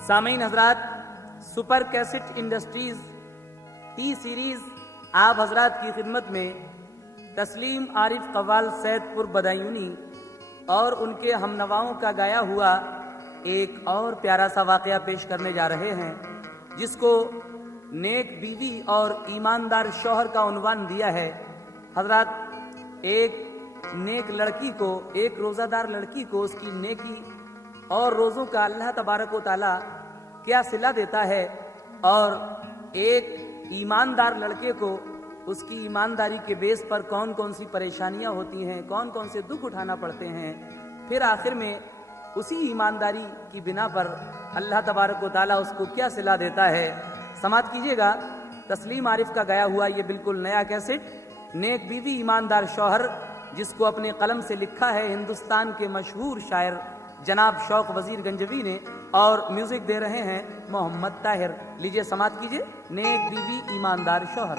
सामीन हजरात, super cassette industries T series आप हजरात की खिदमत में तस्लीम आरिफ कव्वाल सैदपुर बदायूनी और उनके हमनवाओं का गाया हुआ एक और प्यारा सा वाकया पेश करने जा रहे हैं, जिसको नेक बीवी और ईमानदार शौहर का उन्वान दिया है। हजरात, एक नेक लड़की को, एक रोज़ादार लड़की को उसकी नेकी और रोज़ों का अल्लाह तबारक व तआला क्या सिला देता है, और एक ईमानदार लड़के को उसकी ईमानदारी के बेस पर कौन कौन सी परेशानियां होती हैं, कौन कौन से दुख उठाना पड़ते हैं, फिर आखिर में उसी ईमानदारी की बिना पर अल्लाह तबारक व तआला उसको क्या सिला देता है। समात कीजिएगा तस्लीम आरिफ का गाया हुआ ये बिल्कुल नया कैसेट नेक बीवी ईमानदार शौहर, जिसको अपने कलम से लिखा है हिंदुस्तान के मशहूर शायर जनाब शौक वजीर गंजवी ने, और म्यूजिक दे रहे हैं मोहम्मद ताहिर। लीजिए समात कीजिए नेक बीवी ईमानदार शौहर।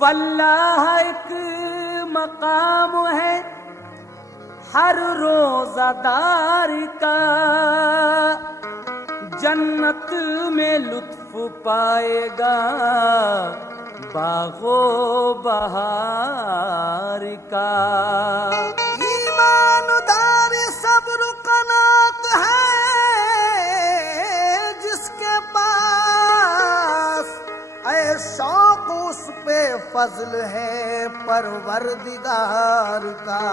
वल्लाह एक मकाम है हर रोज़ादार का, जन्नत में लुत्फ पाएगा बागो बहार का। ईमानदार सब्र कनात है जिसके पास, ऐ शौक उस पे फजल है परवरदिगार का।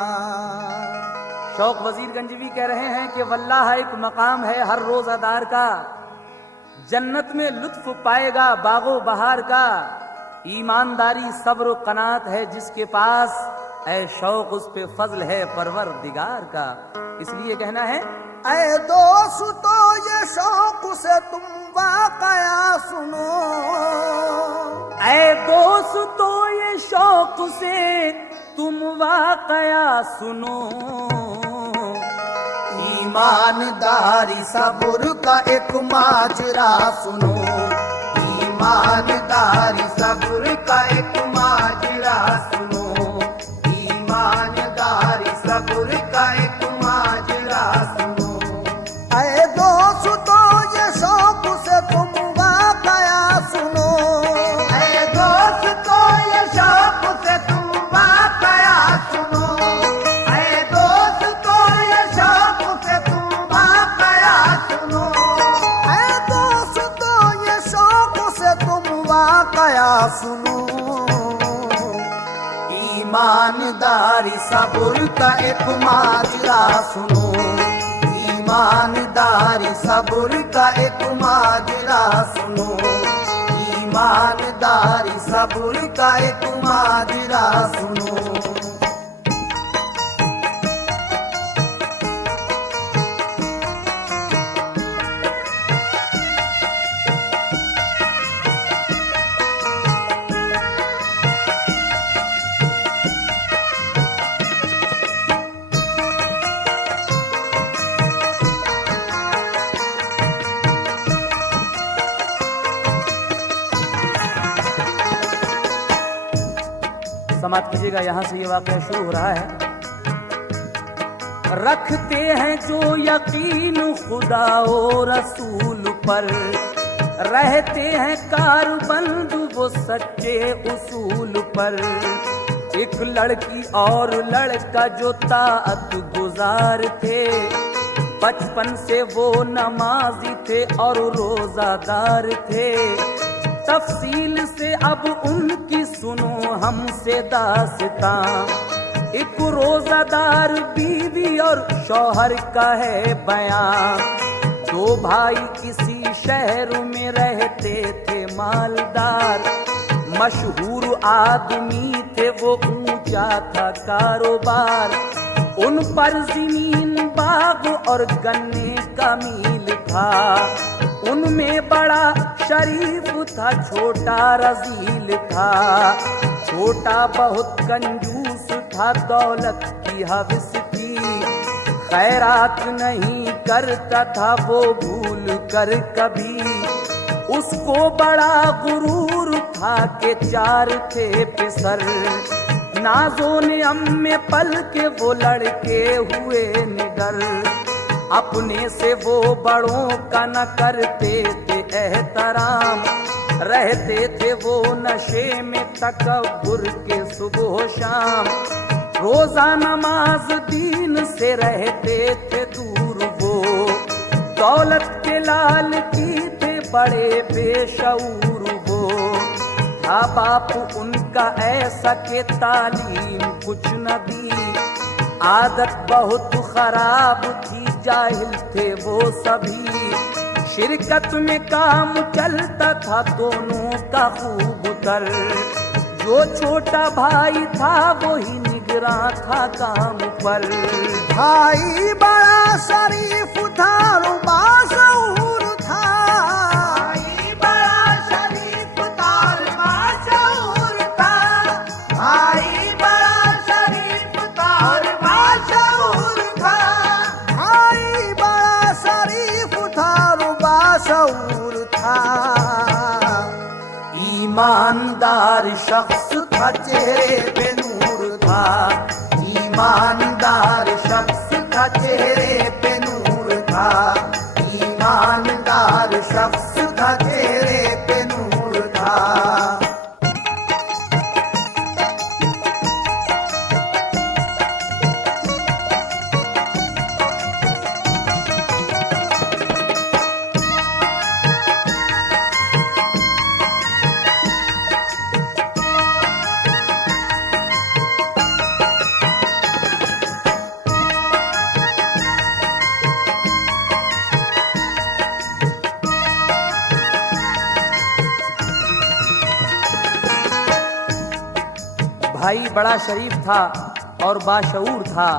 शौक वजीर गंजवी कह रहे हैं कि वल्लाह एक मकाम है हर रोज़ादार का, जन्नत में लुत्फ पाएगा बागो बहार का। ईमानदारी सब्र कनात है जिसके पास, ऐ शौक उस पे फजल है परवरदिगार का। इसलिए कहना है ऐ दोस्तों ये शौक से तुम वाकया सुनो, ऐ दोस्तों ये शौक से तुम वाकया सुनो। ईमानदारी सब्र का एक माजरा सुनो, ईमानदारी सब्र का एक माजरा सुनो, ईमानदारी सब्र का एक माजरा सुनो। ऐ दोस्तों ये शौक से तुम वाकया सुनो, ऐ दोस्तों ये शौक से तुम वाकया सुनो, ऐ दोस्तों ये शौक से तुम वाकया सुनो, ऐ दोस्तों ये शौक से तुम वाकया सुनो। ईमानदारी सब्र का एक माजरा सुनो, ईमानदारी सब्र का एक माजरा सुनो, ईमानदारी सब्र का एक माजरा सुनो। समाप्त कीजिएगा, यहां से ये वाकया शुरू हो रहा है। रखते हैं जो यकीन खुदा और रसूल पर, रहते हैं कारबंद वो सच्चे उसूल पर। एक लड़की और लड़का जो ताअत गुजार थे, बचपन से वो नमाजी थे और रोजादार थे। तफसील से अब उनकी सुनो हमसे दास्तां, एक रोजादार बीवी और शौहर का है बयां। दो भाई किसी शहर में रहते थे मालदार, मशहूर आदमी थे वो, ऊंचा था कारोबार, उन पर जमीन बाग और गन्ने का मील था। उनमें बड़ा शरीफ था, छोटा रजील था, छोटा बहुत कंजूस था, दौलत की हवस थी, खैरात नहीं करता था वो भूल कर कभी। उसको बड़ा गुरूर था कि 4 थे पिसर, नाजों ने अम्मे पल के वो लड़के हुए निडर। अपने से वो बड़ों का न करते थे एहतराम, रहते थे वो नशे में तकब्बुर के सुबह शाम। रोजा नमाज दीन से रहते थे दूर वो, दौलत के लालची थे बड़े बेशऊर वो। था बाप उनका ऐसा के तालीम कुछ न दी, आदत बहुत खराब थी, जाहिल थे वो सभी। शिरकत में काम चलता था दोनों का खूब तर, जो छोटा भाई था वही निगरां था काम पर। भाई बड़ा शरीफ था, बाशऊर था, भाई बड़ा शरीफ था, बाशऊर था, भाई बड़ा शरीफ था, बाशऊर था, भाई बड़ा शरीफ था, बाशऊर था। ईमानदार शख्स था, चेहरे पे नूर था, ईमानदार शख्स था, चेहरे पे नूर था, ईमानदार शख्स था, चेहरे पे नूर था। भाई बड़ा शरीफ था और बाशऊर था,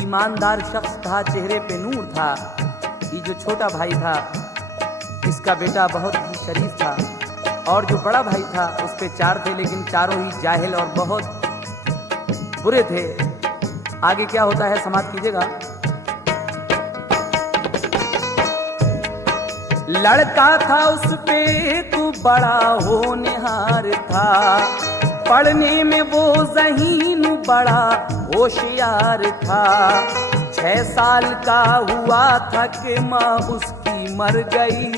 ईमानदार शख्स था, चेहरे पे नूर था। ये जो छोटा भाई था इसका बेटा बहुत ही शरीफ था, और जो बड़ा भाई था उस पे 4 थे, लेकिन चारों ही जाहिल और बहुत बुरे थे। आगे क्या होता है समाप्त कीजिएगा। लड़का था उस पे एक बड़ा होनहार था, पढ़ने में वो ज़हीन बड़ा होशियार था। 6 साल का हुआ था कि माँ उसकी मर गई,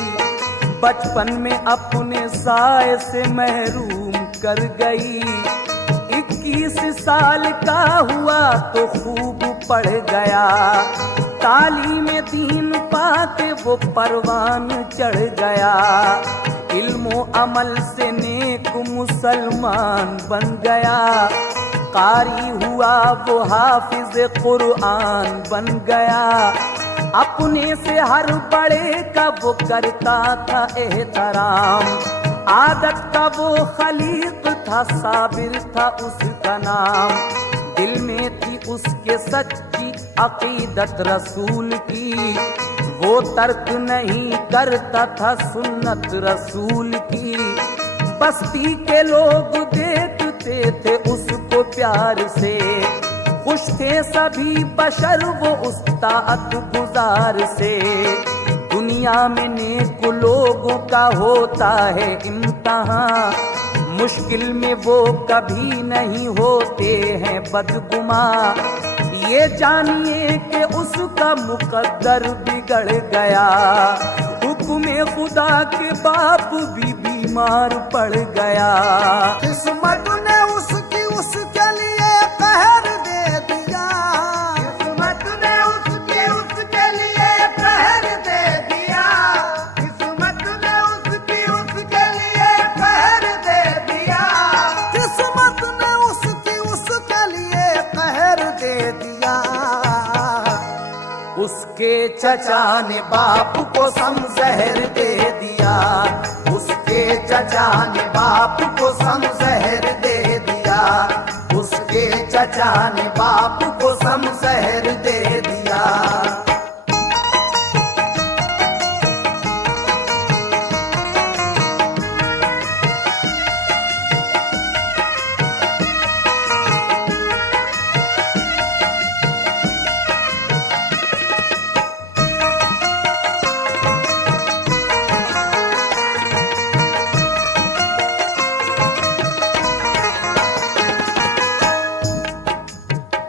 बचपन में अपने साए से महरूम कर गई। 21 साल का हुआ तो खूब पढ़ गया, तालीम दीन पाके वो परवान चढ़ गया। इल्मो अमल से नेक मुसलमान बन गया, कारी हुआ वो हाफिज कुरान बन गया। अपने से हर बड़े का वो करता था एहतराम, आदत का वो खलीक था, साबिर था उसका नाम। दिल में थी उसके सच्ची अकीदत रसूल की, वो तर्क नहीं करता था सुन्नत रसूल की। बस्ती के लोग देखते थे उसको प्यार से, खुश थे सभी बशर वो उस्ताद गुजार से। दुनिया में नेक लोगों का होता है इम्तिहान, मुश्किल में वो कभी नहीं होते हैं बदगुमा। ये जानिए कि उसका मुकद्दर बिगड़ गया, हुक्म खुदा के बाप भी बीमार पड़ गया। किस्मत ने उसके लिए कहर दे दिया, किस्मत ने उसके लिए कहर दे दिया, किस्मत ने उसके लिए कहर दे दिया, किस्मत ने उसके लिए कहर दे दिया। उसके चचा ने बाप को समजहर दे दिया, उसके चचा ने बाप को समजहर दे दिया, उसके चचा ने बाप को समजहर दे दिया।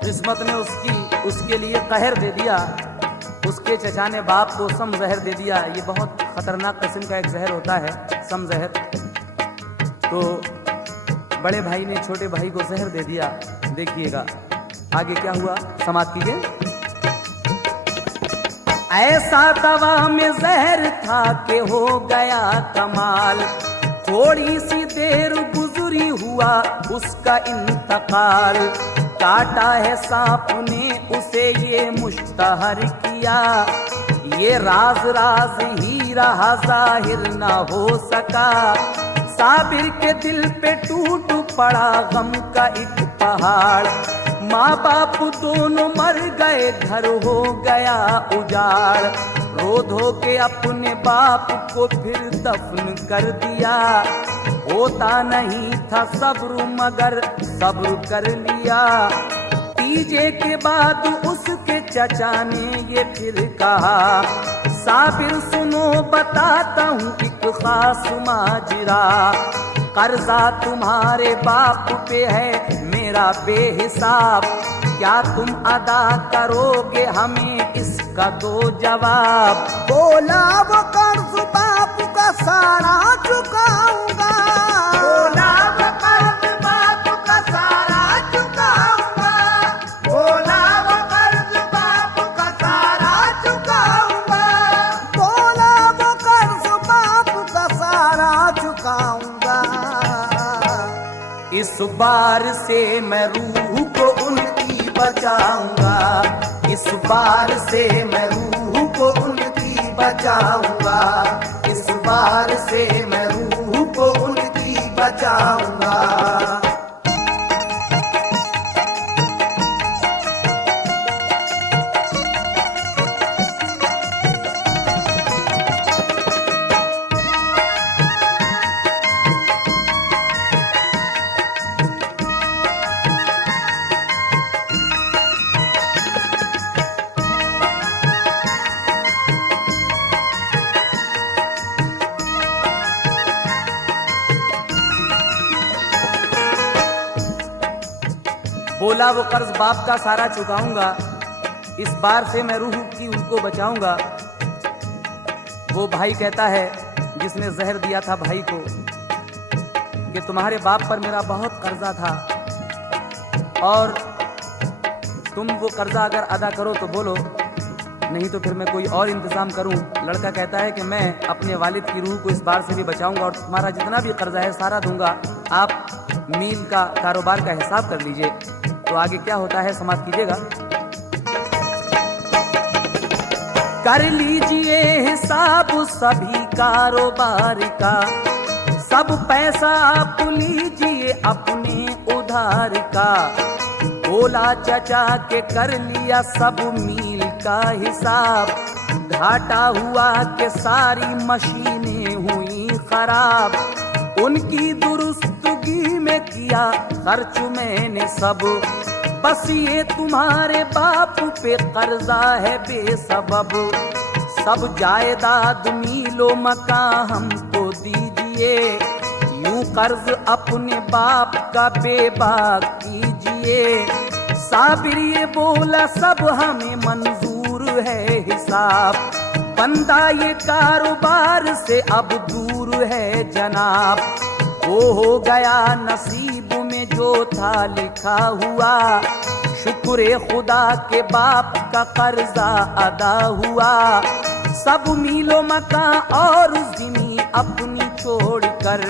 किस्मत ने उसके लिए कहर दे दिया, उसके चचा ने बाप को सम जहर दे दिया। ये बहुत खतरनाक किस्म का एक जहर होता है, सम जहर। तो बड़े भाई ने छोटे भाई को जहर दे दिया। देखिएगा आगे क्या हुआ, समाप्त कीजिए। ऐसा दवा में जहर था कि हो गया कमाल, थोड़ी सी देर गुजरी हुआ उसका इंतकाल। काटा है सांप ने उसे ये मुश्तहर किया, ये राज राज ही रहा जाहिर ना हो सका। साबिर के दिल पे टूट पड़ा गम का एक पहाड़, माँ बाप दोनों मर गए, घर हो गया उजाड़। रो धो के अपने बाप को फिर दफन कर दिया, होता नहीं था सब्र मगर सब्र कर लिया। तीजे के बाद उसके चचा ने ये फिर कहा, साबिर सुनो बताता हूँ एक खास माजरा। कर्जा तुम्हारे बाप पे है मेरा बेहिसाब, क्या तुम अदा करोगे हमें इसका दो जवाब। बोला वो कर्ज बाप का सारा चुकाऊंगा, बोला वो कर्ज बाप का सारा चुकाऊंगा, बोला वो कर्ज बाप का सारा चुकाऊंगा, बोला वो कर्ज बाप का सारा चुकाऊंगा। इस बार से मैं रूह को उनकी बचाऊंगा, इस बार से मैं रूह को उनकी बचाऊंगा, इस बार से मैं रूह को उनकी बचाऊंगा। बोला वो कर्ज बाप का सारा चुकाऊंगा, इस बार से मैं रूह की उनको बचाऊंगा। वो भाई कहता है जिसने जहर दिया था भाई को कि तुम्हारे बाप पर मेरा बहुत कर्जा था और तुम वो कर्जा अगर अदा करो तो बोलो, नहीं तो फिर मैं कोई और इंतजाम करूं। लड़का कहता है कि मैं अपने वालिद की रूह को इस बार से भी बचाऊंगा और तुम्हारा जितना भी कर्जा है सारा दूंगा, आप मील का कारोबार का हिसाब कर लीजिए। तो आगे क्या होता है समाप्त कीजिएगा। कर लीजिए हिसाब सभी कारोबार का, सब पैसा आप लीजिए अपने उधार का। बोला चचा के कर लिया सब मील का हिसाब, घाटा हुआ के सारी मशीनें हुई खराब। उनकी दुरुस्तगी में किया खर्च मैंने सब, बस ये तुम्हारे बाप पे कर्जा है बेसबब। सब जायदाद मीलो मकान हमको दीजिए, यूं कर्ज अपने बाप का बेबाक कीजिए। साबिर ये बोला सब हमें मंजूर है हिसाब, बंदा ये कारोबार से अब दूर है जनाब। वो हो गया नसीब में जो था लिखा हुआ, शुक्र खुदा के बाप का कर्जा अदा हुआ। सब मीलो मकान और ज़मीन अपनी छोड़कर,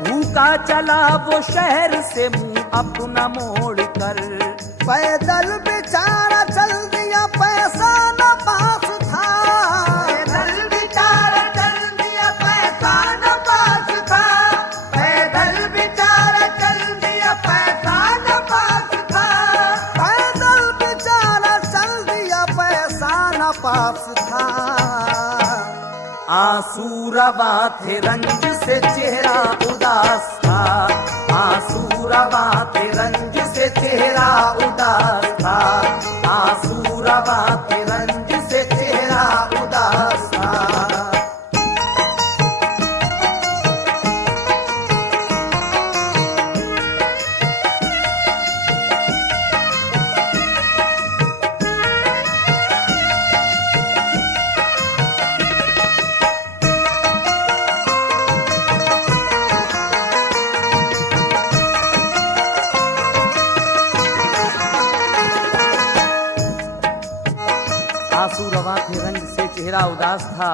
भूखा चला वो शहर से मुंह अपना मोड़ कर। पैदल बेचारा चल दिया पैसा न पास था, था। आंसू रवा थे रंज से चेहरा उदास था, आंसू रवा थे रंज से चेहरा उदास था, आंसू रवा थे रंज से चेहरा उदास था। आंसू रवा थे रंज से चेहरा उदास था,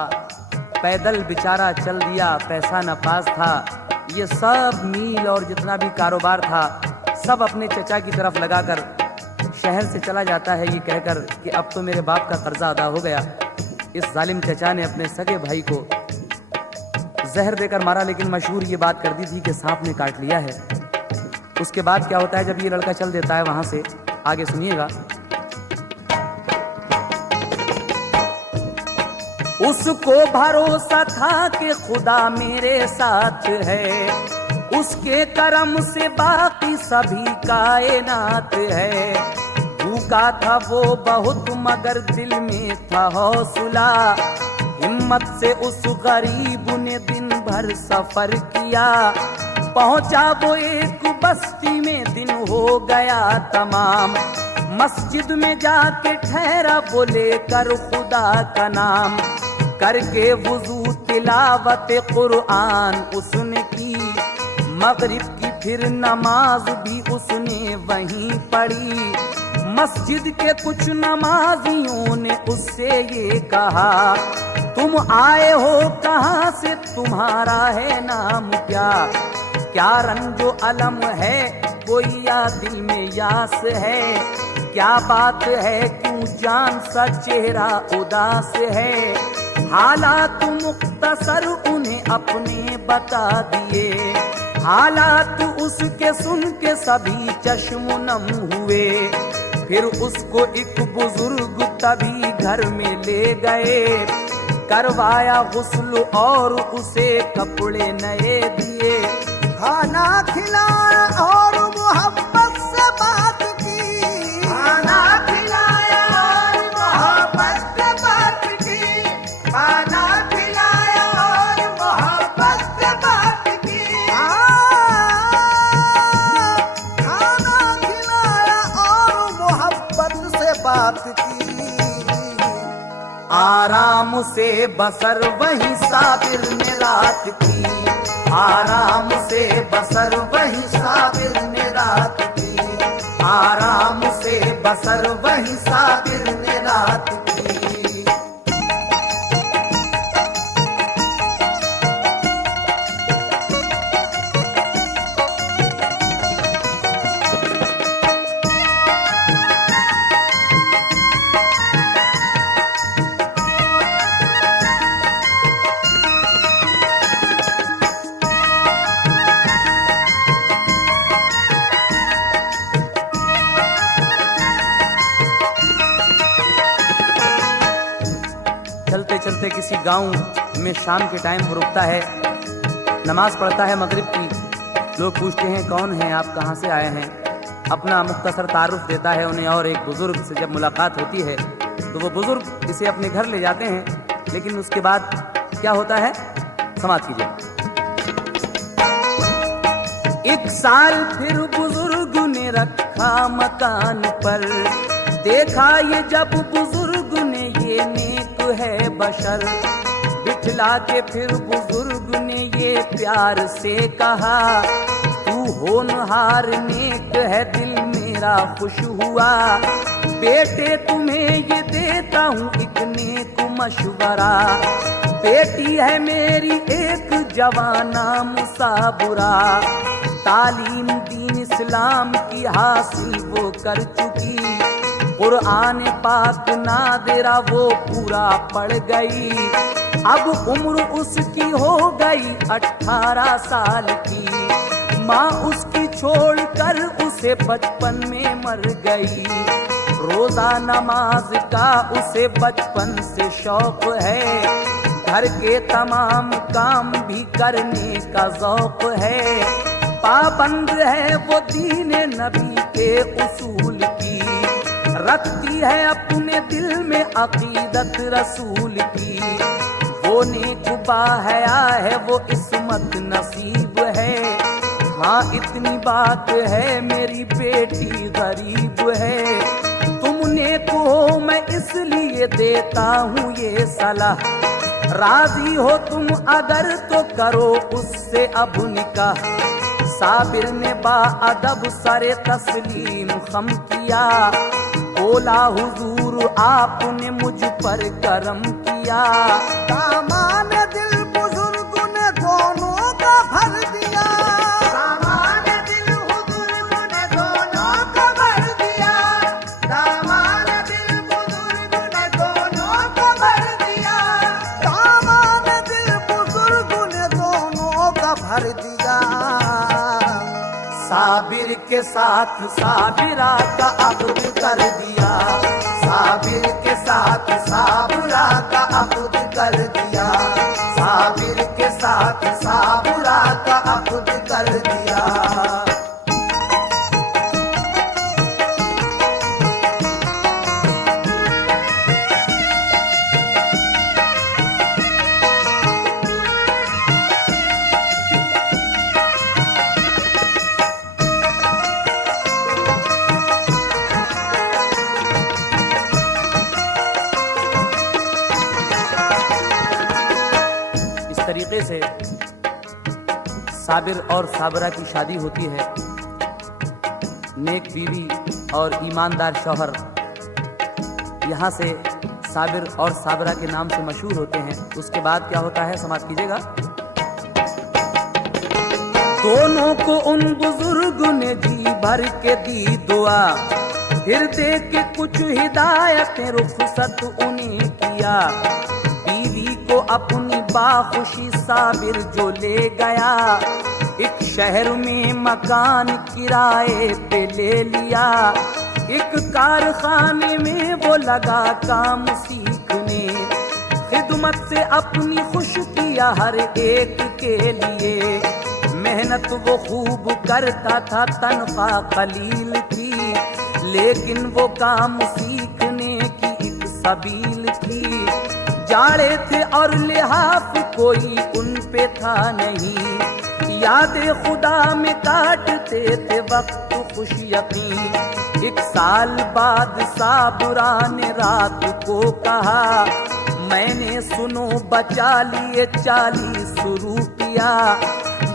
पैदल बेचारा चल दिया पैसा न पास था। ये सब मील और जितना भी कारोबार था सब अपने चचा की तरफ लगाकर शहर से चला जाता है, ये कहकर कि अब तो मेरे बाप का कर्जा अदा हो गया। इस जालिम चचा ने अपने सगे भाई को जहर देकर मारा, लेकिन मशहूर ये बात कर दी थी कि सांप ने काट लिया है। उसके बाद क्या होता है जब ये लड़का चल देता है वहां से, आगे सुनिएगा। उसको भरोसा था कि खुदा मेरे साथ है, उसके करम से बाकी सभी कायनात है। भूखा था वो बहुत मगर दिल में था हौसला, हिम्मत से उस गरीब ने दिन भर सफर किया। पहुंचा वो एक बस्ती में, दिन हो गया तमाम। मस्जिद में जाके ठहरा वो लेकर खुदा का नाम, करके वुजू तिलावत कुरान उसने की। मगरिब की फिर नमाज भी उसने वहीं पढ़ी। मस्जिद के कुछ नमाजियों ने उससे ये कहा, तुम आए हो कहाँ से, तुम्हारा है नाम क्या? क्या रंजो अलम है कोई या दिल में यास है? क्या बात है क्यों जान सा चेहरा उदास है? हालात मुख्तसर उन्हें अपने बता दिए, हालात उसके सुन के सभी चश्म नम हुए। फिर उसको एक बुजुर्ग तभी घर में ले गए, करवाया गुस्ल और उसे कपड़े नए दिए। खाना खिलाया और मोहब्बत से बात की, खाना खिलाया और मोहब्बत से बात की, खाना खिलाया और मोहब्बत से बात की, खाना खिलाया और मोहब्बत से बात की। आराम से बसर वही साबिर ने रात की, आराम से बसर वही साबिर ने रात की, आराम से बसर वही साबिर ने रात की। चलते चलते किसी गांव में शाम के टाइम वो रुकता है, नमाज पढ़ता है मगरिब की। लोग पूछते हैं कौन है आप, कहाँ से आए हैं? अपना मुख्तसर तारुफ देता है उन्हें, और एक बुजुर्ग से जब मुलाकात होती है तो वो बुजुर्ग इसे अपने घर ले जाते हैं। लेकिन उसके बाद क्या होता है समाप्त कीजिए। एक साल फिर बुजुर्ग ने रखा मकान पर, देखा ये जब बुजुर्ग ने ये नेक है बशर। बिठला के फिर बुजुर्ग ने ये प्यार से कहा, तू होनहार नेक है दिल मेरा खुश हुआ। बेटे तुम्हें ये देता हूँ एक नेक मशवरा, बेटी है मेरी एक जवाना मुसाबुरा। तालीम दीन इस्लाम की हासिल वो कर चुकी, कुरान पाक नादिरा वो पूरा पढ़ गई। अब उम्र उसकी हो गई 18 साल की, माँ उसकी छोड़कर उसे बचपन में मर गई। रोजा नमाज का उसे बचपन से शौक है, घर के तमाम काम भी करने का ज़ौक है। पाबंद है वो दीन नबी के उसूल की, रखती है अपने दिल में अकीदत रसूल की। वो नेकुबा हया है, वो इस्मत नसीब है। हाँ इतनी बात है मेरी बेटी गरीब है। तुमने को मैं इसलिए देता हूँ ये सलाह, राजी हो तुम अगर तो करो उससे अब निकाह। साबिर ने बाअदब सरे तस्लीम खम किया, बोला हुजूर आपने मुझ पर करम किया। सामान दिल बुजुर्ग ने दोनों का भर दिया, सामान दिल बुजुर्ग ने दोनों का भर दिया, सामान दिल बुजुर्ग ने दोनों का भर दिया, सामान दिल बुजुर्ग ने दोनों का भर दिया। साबिर के साथ साबिरा का अब्द कर दिया, साबिर के साथ साबुरा का अब्द कर दिया, साबिर के साथ साबुरा का अब्द कर दिया। तरीके से साबिर और साबरा की शादी होती है। नेक बीवी और ईमानदार शौहर यहाँ से साबिर और साबरा के नाम से मशहूर होते हैं। उसके बाद क्या होता है समाप्त कीजिएगा। दोनों को उन बुजुर्ग ने जी भर के दी दुआ, फिर दे के कुछ हिदायतें रुखसत उन्हें किया। बीवी को अपनी बाखुशी साबिर जो ले गया, एक शहर में मकान किराए पे ले लिया। एक कारखाने में वो लगा काम सीखने, खिदमत से अपनी खुश किया हर एक के लिए। मेहनत वो खूब करता था, तनख्वाह कलील थी, लेकिन वो काम सीखने की एक सबील थी। जाड़े थे और लिहाफ कोई उन पे था नहीं, यादें खुदा में काटते थे वक्त खुश यकीन। एक साल बाद साबुरा ने रात को कहा, मैंने सुनो बचा लिए 40 रुपया,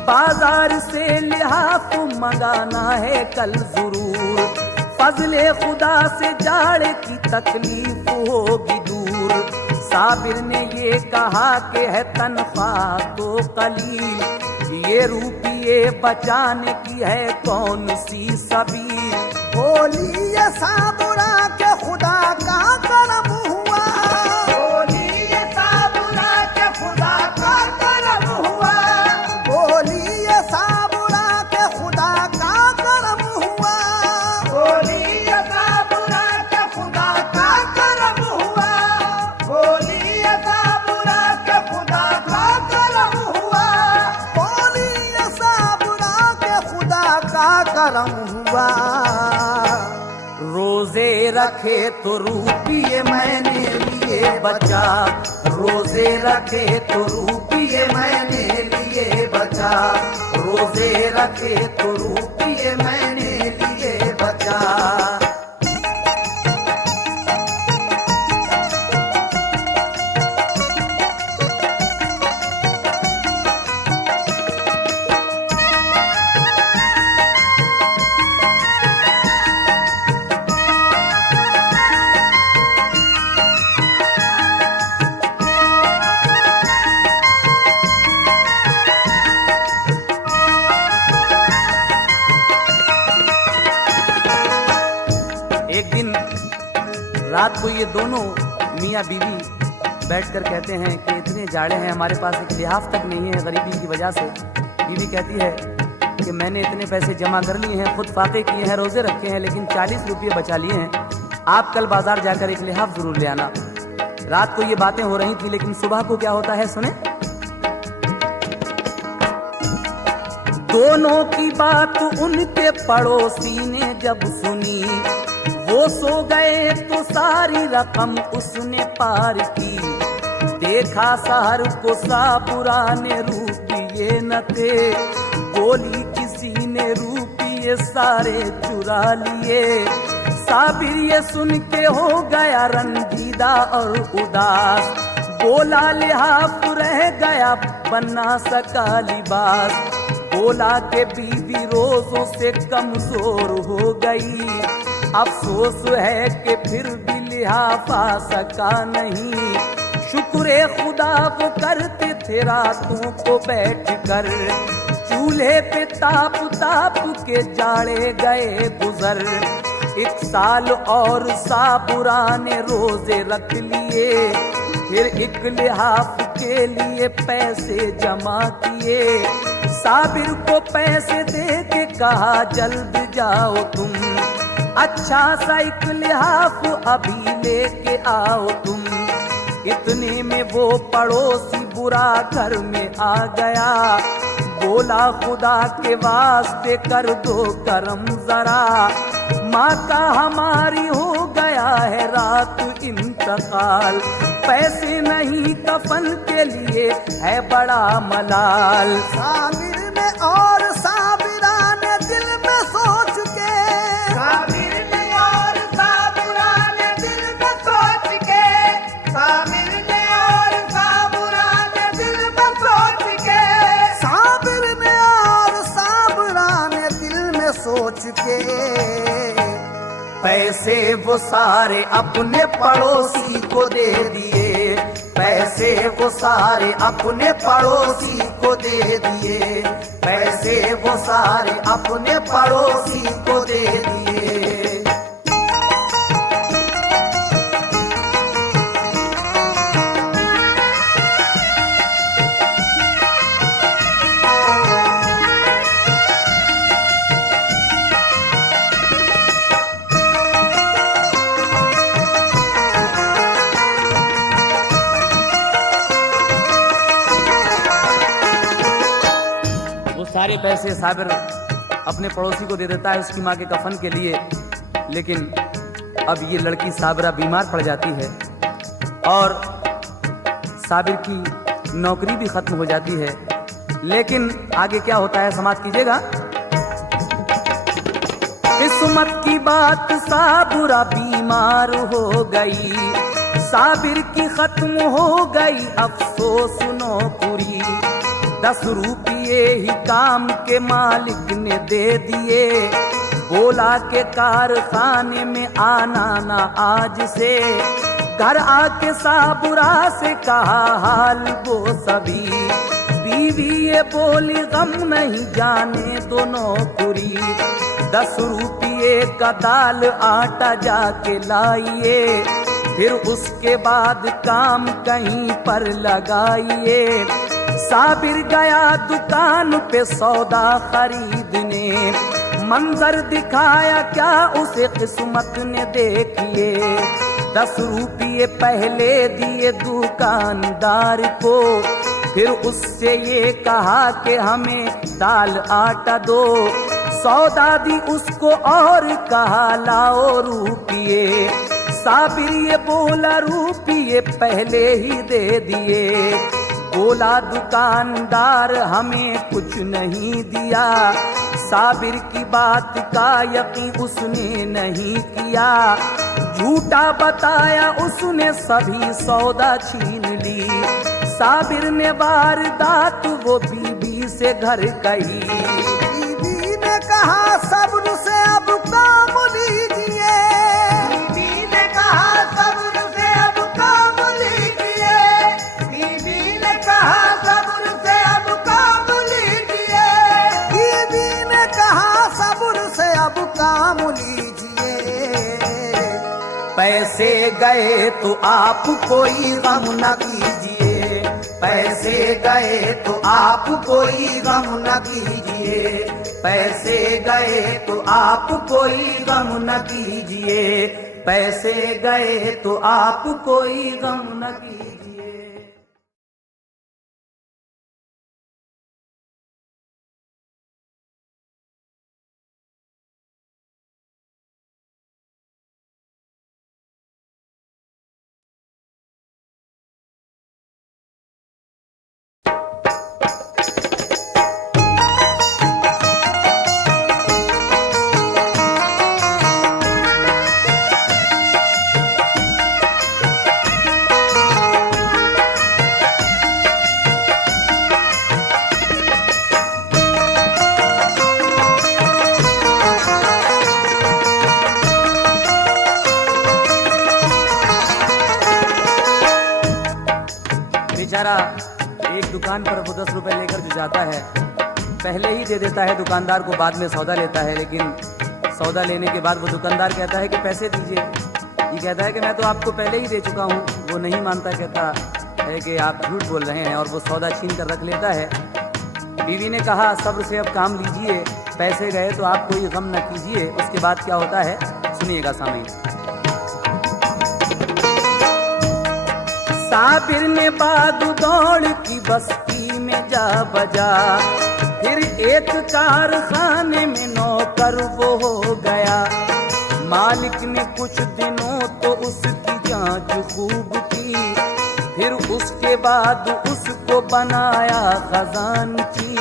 बाजार से लिहाफ मंगाना है कल जरूर। फजले खुदा से जाड़े की तकलीफ होगी दूर। साबिर ने ये कहा कि है तनख्वाह तो कलील, ये रुपये बचाने की है कौन सी सबील। बोली ये साबुरा के खुदा का करम हुआ, बोली ये साबुरा के खुदा का करम हुआ, बोली ये साबुरा के खुदा का करम हुआ, बोली ये साबुरा के खुदा का करम हुआ, बोली ये साबुरा के खुदा का करम हुआ, बोली ये साबुरा के खुदा का करम हुआ। रोजे रखे तो रुपये मैंने लिए बचा, रोजे रखे तो रुपये मैंने लिए बचा, रोजे रखे तो रुपये मैंने लिए बचा। रात को ये दोनों मियाँ बीवी बैठकर कहते हैं कि इतने जाड़े हैं, हमारे पास एक लिहाफ तक नहीं है गरीबी की वजह से। बीवी कहती है कि मैंने इतने पैसे जमा कर लिए हैं, खुद फाके किए हैं, रोजे रखे हैं, लेकिन 40 रुपये बचा लिए हैं। आप कल बाजार जाकर एक लिहाफ जरूर ले आना। रात को ये बातें हो रही थी, लेकिन सुबह को क्या होता है सुने। दोनों की बात उनके पड़ोसी ने जब सुनी, वो सो गए तो सारी रकम उसने पार की। देखा शहर को साबुरा ने रुपये न थे, बोली किसी ने रुपये सारे चुरा लिए। साबिर ये सुन के हो गया रंजीदा और उदास, बोला लिहाफ रह गया बना सका लिबास। बोला के बीवी रोजों से कमजोर हो गई, अफसोस है कि फिर भी लिहाफ आ सका नहीं। शुक्र खुदा वो करते थे रातों को बैठ कर, चूल्हे पे ताप ताप के जाड़े गए गुजर। 1 साल और साबुरा ने रोजे रख लिए, फिर एक लिहाफ के लिए पैसे जमा किए। साबिर को पैसे दे के कहा जल्द जाओ तुम, अच्छा सा एक लिहाफ अभी लेके आओ तुम। इतने में वो पड़ोसी बुरा घर में आ गया, बोला खुदा के वास्ते कर दो करम जरा। माँ का हमारी हो गया है रात इंतकाल, पैसे नहीं कफन के लिए है बड़ा मलाल। साबिर ने और साबिरा ने दिल में सोच के, साबिर ने और साबुरा ने दिल में सोच के, साबिर ने और साबुरा ने दिल में सोच के, साबिर ने और साबिरा ने दिल में सोच के पैसे वो सारे अपने पड़ोसी को दे दिए। पैसे वो सारे अपने पड़ोसी को दे दिए। पैसे वो सारे अपने पड़ोसी को दे दिए। सारे पैसे साबिर अपने पड़ोसी को दे देता है उसकी माँ के कफन के लिए। लेकिन अब ये लड़की साबिरा बीमार पड़ जाती है और साबिर की नौकरी भी खत्म हो जाती है। लेकिन आगे क्या होता है समाप्त कीजिएगा। किस्मत की बात साबिरा बीमार हो गई, साबिर की खत्म हो गई अफसोस नौकरी। 10 रुपये ही काम के मालिक ने दे दिए, बोला के कारखाने में आना ना आज से। घर आके साबुरा से कहा हाल वो सभी, बीवी ये बोली गम नहीं जाने दो नौकरी। 10 रुपये का दाल आटा जाके लाइए, फिर उसके बाद काम कहीं पर लगाइए। साबिर गया दुकान पे सौदा खरीदने, मंजर दिखाया क्या उसे किस्मत ने देखिए। 10 रुपये पहले दिए दुकानदार को, फिर उससे ये कहा कि हमें दाल आटा दो। सौदा दी उसको और कहा लाओ रुपये। साबिर ये बोला रुपये पहले ही दे दिए, बोला दुकानदार हमें कुछ नहीं दिया। साबिर की बात का यकीन उसने नहीं किया, झूठा बताया उसने सभी सौदा छीन ली। साबिर ने वारदात वो बीबी से घर कही, बीबी ने कहा सब्र से अब काम लीजिए। बीबी ने कहा सब्र से अब काम लीजिए, बीबी ने कहा सब्र से अब काम लीजिए, बीबी ने कहा सब्र से अब काम लीजिए। पैसे गए तो आप कोई गम न कीजिए, पैसे गए तो आप कोई गम न कीजिए, पैसे गए तो आप कोई गम न कीजिए, पैसे गए तो आप कोई गम न कीजिए। बेचारा एक दुकान पर वो 10 रुपए लेकर जो जाता है, पहले ही दे देता है दुकानदार को, बाद में सौदा लेता है। लेकिन सौदा लेने के बाद वो दुकानदार कहता है कि पैसे दीजिए। ये कहता है कि मैं तो आपको पहले ही दे चुका हूँ। वो नहीं मानता, कहता है कि आप झूठ बोल रहे हैं, और वो सौदा छीन कर रख लेता है। बीवी ने कहा सब्र से अब काम लीजिए, पैसे गए तो आप कोई गम न कीजिए। उसके बाद क्या होता है सुनिएगा सामईन। साबिर ने बाग दौड़ की बस्ती में जा बजा, फिर एक कारखाने में नौकर वो हो गया। मालिक ने कुछ दिनों तो उसकी जांच खूब की, फिर उसके बाद उसको बनाया खजानची।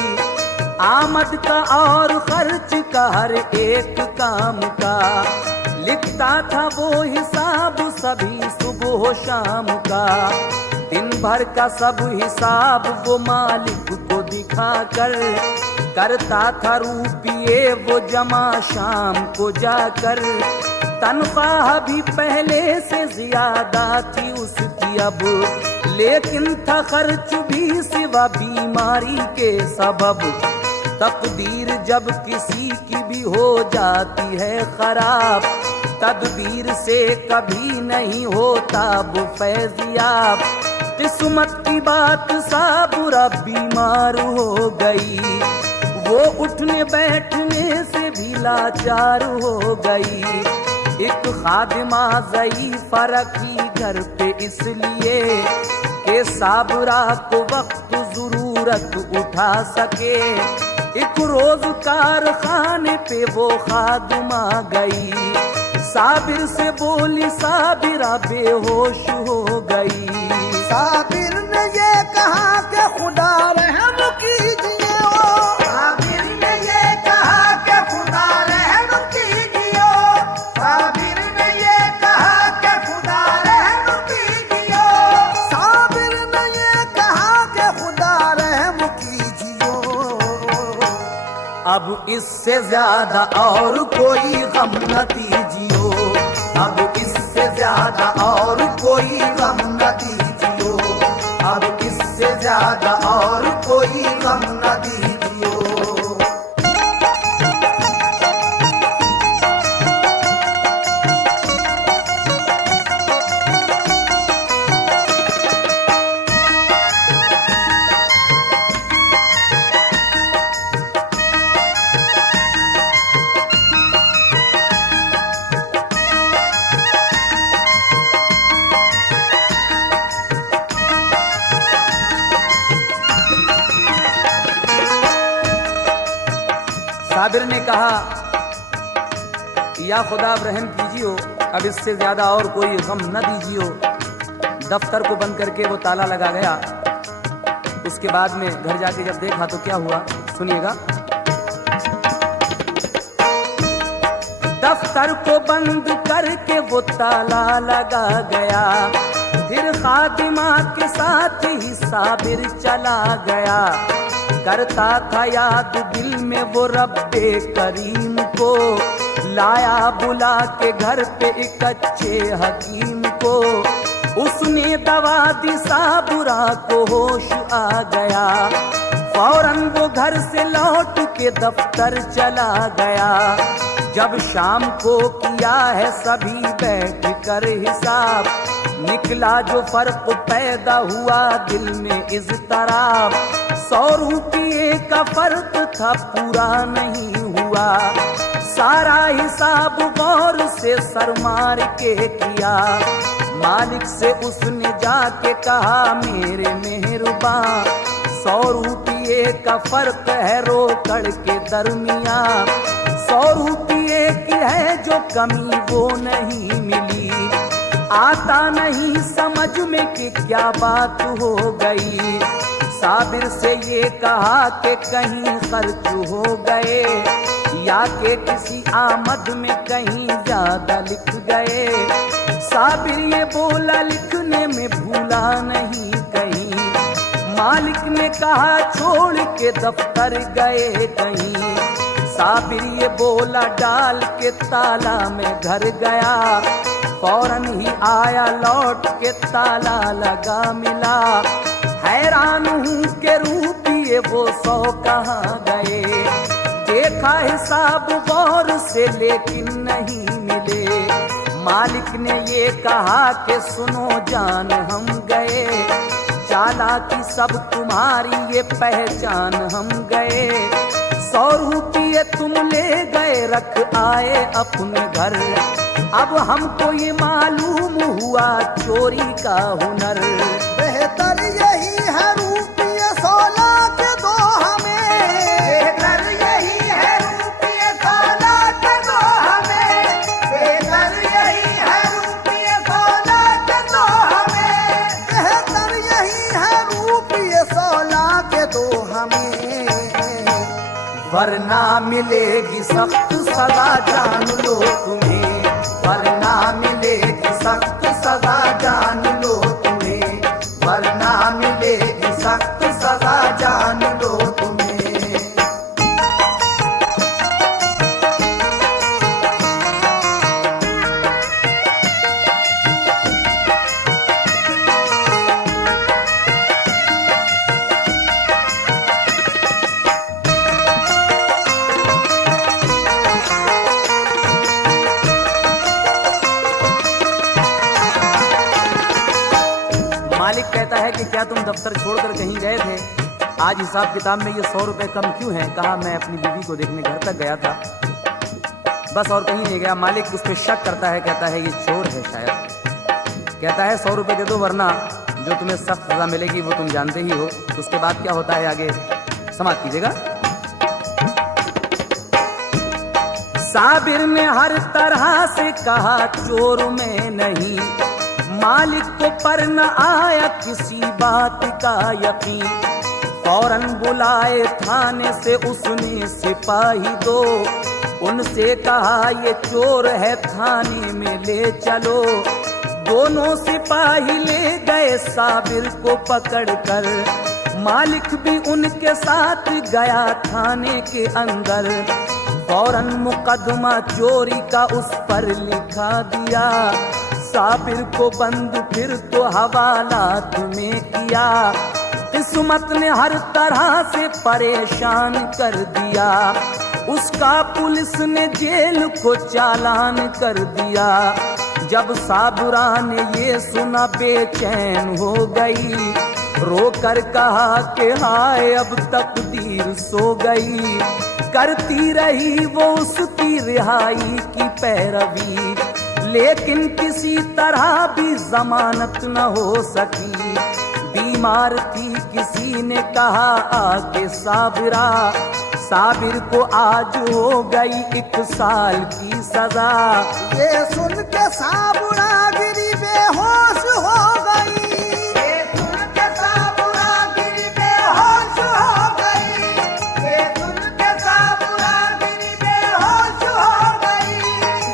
आमद का और खर्च का हर एक काम का लिखता था वो हिसाब सभी सुबह शाम का। दिन भर का सब हिसाब वो मालिक को दिखा कर करता था रुपये वो जमा शाम को जाकर। तनख्वाह भी पहले से ज्यादा थी उसकी अब, लेकिन था खर्च भी सिवा बीमारी के सबब। तकदीर जब किसी की भी हो जाती है खराब, तदबीर से कभी नहीं होता वो फैजियाब। किस्मत की बात सा बुरा बीमार हो गई, वो उठने बैठने से भी लाचार हो गई। एक खादिमा ज़ईफ़ा रखी घर पे इसलिए कि साबरा को वक्त जरूरत उठा सके। एक रोज कारखाने पे वो खादिमा गई, साबिर से बोली साबिरा बेहोश हो गई। साबिर ने ये कहा कि खुदा रहम कीजिए ओ। साबिर ने ये कहा कि खुदा रहम कीजिए ओ। साबिर ने ये कहा कि खुदा रहम कीजिए ओ। साबिर ने ये कहा कि खुदा रहम कीजिए ओ। अब इससे ज्यादा और कोई गम न दीजियो, अब इससे ज्यादा और कोई गम न दीजियो, अब इससे ज्यादा और कोई गम न दीजियो। साबिर ने कहा या खुदा अब रहम कीजियो, अब इससे ज्यादा और कोई गम न दीजियो। दफ्तर को बंद करके वो ताला लगा गया। उसके बाद में घर जाके जब देखा तो क्या हुआ सुनिएगा। दफ्तर को बंद करके वो ताला लगा गया, फिर खादिमा के साथ ही साबिर चला गया। करता था याद दिल में वो रब्बे करीम को, लाया बुला के घर पे एक अच्छे हकीम को। उसने दवा दी साबुरा को होश आ गया, फौरन वो घर से लौट के दफ्तर चला गया। जब शाम को किया है सभी बैठ कर हिसाब, निकला जो फर्क पैदा हुआ दिल में इज़्तिराब। 100 रुपये का फर्क था पूरा नहीं हुआ, सारा हिसाब गौर से सर मार के किया। मालिक से उसने जाके कहा मेरे मेहरबान 100 रुपये का फर्क है रोकड़ के दरमिया। 100 रुपये की है जो कमी वो नहीं मिली। आता नहीं समझ में कि क्या बात हो गई। साबिर से ये कहा कि कहीं खर्च हो गए या के किसी आमद में कहीं ज्यादा लिख गए। साबिर ये बोला लिखने में भूला नहीं कहीं। मालिक ने कहा छोड़ के दफ्तर गए कहीं। साबिर ये बोला डाल के ताला में घर गया। फौरन ही आया लौट के ताला लगा मिला। हैरान हूँ के रुपये वो 100 कहाँ गए। देखा हिसाब गौर से लेकिन नहीं मिले। मालिक ने ये कहा कि सुनो जान हम गए। चालाकी सब तुम्हारी ये पहचान हम गए। 100 रुपये तुम ले गए रख आए अपने घर। अब हमको ये मालूम हुआ चोरी का हुनर। बेहतर यही है रुपये 16 के दो हमें। बेहतर यही है रुपये 16 के दो हमें। बेहतर यही है रुपये 16 के दो हमें। बेहतर यही है रुपये 16 के दो हमें। वरना मिलेगी सख्त सजा जान लो तुम्हें। वरना मिलेगी सख्त सजा जान लो तुम्हें। वरना मिलेगी सख्त सजा जान लो तुम्हें। मालिक कहता है कि क्या तुम दफ्तर छोड़कर कहीं गए थे? आज हिसाब किताब में ये 100 रुपये कम क्यों हैं? कहा मैं अपनी बीवी को देखने घर तक गया था, बस और कहीं नहीं गया। मालिक उस पर शक करता है, कहता है ये चोर है शायद। कहता है 100 रुपये दे दो वरना जो तुम्हें सख्त सजा मिलेगी वो तुम जानते ही हो। उसके बाद क्या होता है आगे समाप्त कीजिएगा। साबिर ने हर तरह से कहा चोर में नहीं। मालिक को पर न आया किसी बात का यकीन। फौरन बुलाए थाने से उसने सिपाही दो। उनसे कहा ये चोर है थाने में ले चलो। दोनों सिपाही ले गए साबिर को पकड़कर। मालिक भी उनके साथ गया थाने के अंदर। फौरन मुकदमा चोरी का उस पर लिखा दिया। साबिर को बंद फिर तो हवालात में किया। किस्मत ने हर तरह से परेशान कर दिया। उसका पुलिस ने जेल को चालान कर दिया। जब साबुरा ने ये सुना बेचैन हो गई। रोकर कहा कि हाय अब तकदीर सो गई। करती रही वो उसकी रिहाई की पैरवी। लेकिन किसी तरह भी जमानत न हो सकी। बीमार थी किसी ने कहा आके साबिरा। साबिर को आज हो गई 1 साल की सजा। ये सुन के साबुरा गिरी बेहोश हो गई। ये सुन के साबुरा गिरी बेहोश हो गई। ये सुन के साबुरा गिरी बेहोश हो गई।